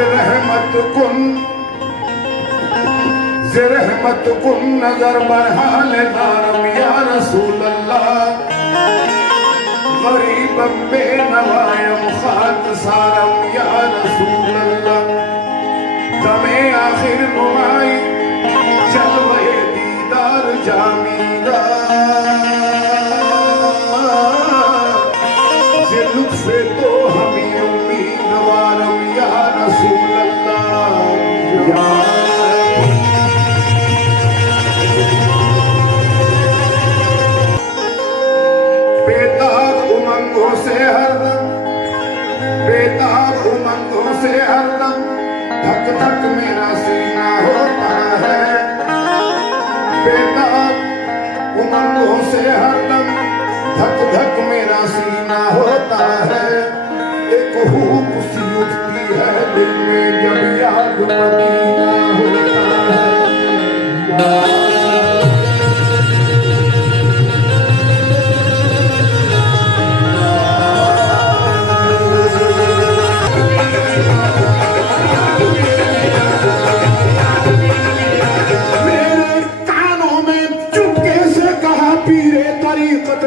रहमत कुन नजर बरहाल दारम या रसूल अल्लाह गरीब बेनवायम खाक सारम या रसूल अल्लाह तमे आखिर नुमाई जलवे दीदार जामीदा जे लुत्फे तो हमें उम्मीदवारम या रसूल अल्लाह या बेताब उमंगों से हरदम धक धक मेरा सीना होता है बेताब उमंगों से हरदम धक धक मेरा सीना होता है एक हुक सी उठती है दिल में जब याद मदीना होता है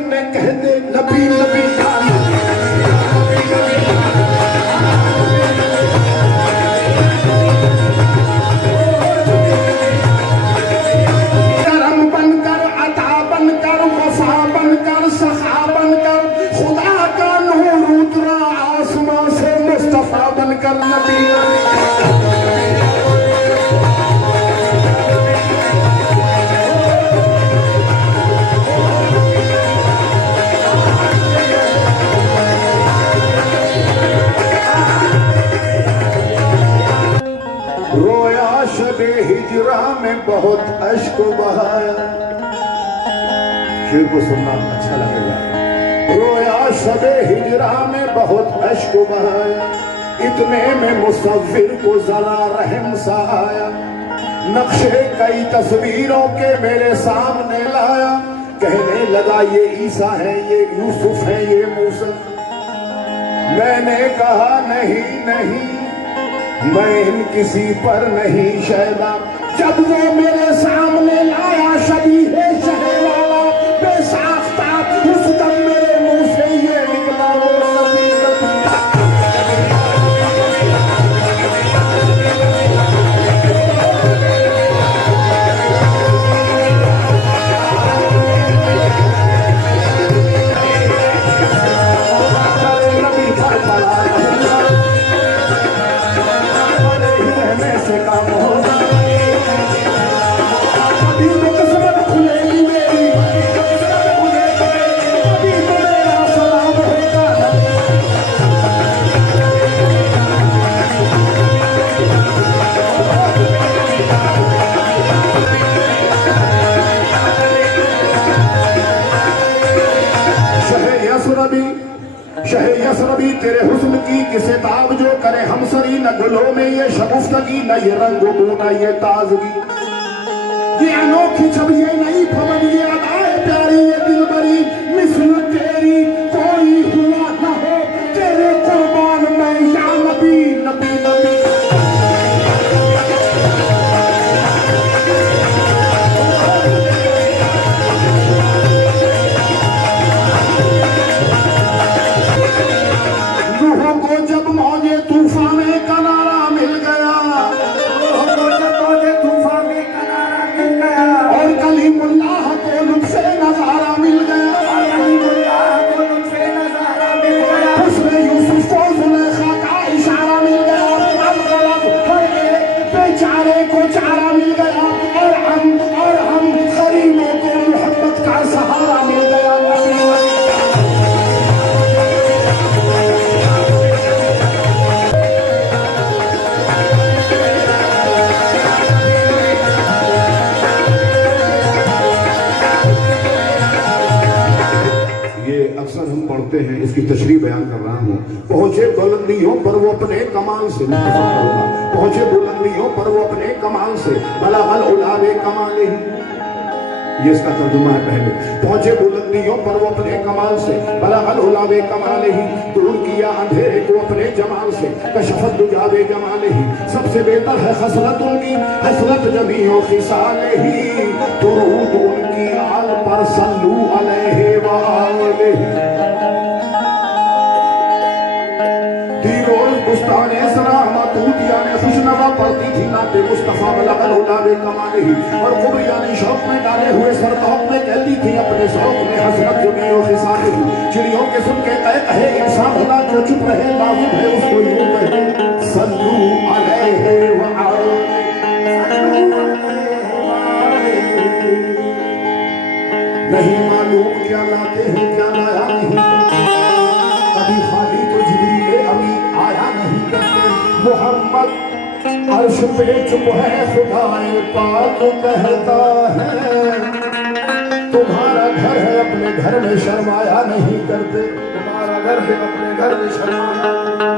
ने कहते नबी नबी करम बनकर अता बनकर वफा बनकर सखा बनकर खुदा का नूर उतरा आसमां से मुस्तफा बनकर नबी हिजरा में बहुत अश्क बहाया शेर को सुनना अच्छा लगेगा रोया शबे हिजरा में बहुत अश्क बहाया इतने में मुसव्विर को जरा रहम सा आया नक्शे कई तस्वीरों के मेरे सामने लाया कहने लगा ये ईसा है ये यूसुफ है ये मूसा मैंने कहा नहीं नहीं मैं इन किसी पर नहीं शैदा जब वो मेरे सामने लाया शबीहे शहवाला बेसाख्ता उस दम मेरे मुंह से ये निकला वो नबी से काम होगा यसरबी तेरे हुस्न की किसे ताब जो करे हमसरी न गुलों में ये शगुफ्तगी न ये रंगो न ये ताजगी ये अनोखी छब ये नई फवन ये अदाए प्यारी ये दिलबरी मिस्ल तेरी कोई हुआ न हो तेरे कुर्बान में या नबी नबी नबी इसकी तशरीह बयान कर रहा हूँ पहुंचे बुलंदियों पर वो अपने कमाल से पहुंचे बुलंदियों पर वो अपने कमाल से बलगल उलावे कमाल ही ये इसका तर्जुमा है। पहले पहुंचे बुलंदियों पर वो अपने कमाल से, बलगल उलावे कमाल ही, दूर किया अंधेरे को अपने जमाल से, कशफत दुजावे जमाल ही, सबसे बेहतर है खसलत उनकी, हसरत जमीओ खिसाल ही, दुरूद उनकी आल पर सल्लू अलैहि व आलिहि। रोज बुस्ताने सलामत यानी खुशनवा पड़ती थी नाते मुस्तफा बलगल उलावे कमाल ही, और खूब यानी शौक में डाले हुए सरतौक में कहती थी अपने शौक में हसरत जमीओ खिसाल ही। चिड़ियों के सुन के कहे इंसान भला जो चुप रहे लाजिम है उसको यूं कहे सल्लू अलैहि व आलिहि। नहीं मालूम क्या लाते हैं क्या लाया नहीं, कभी खाली तो जिब्रील अमी आया नहीं करते। मोहम्मद अर्श पे चुप है खुदाए पाक कहता है, तुम्हारा घर है अपने घर में शर्माया नहीं करते, तुम्हारा घर है अपने घर में शर्माया।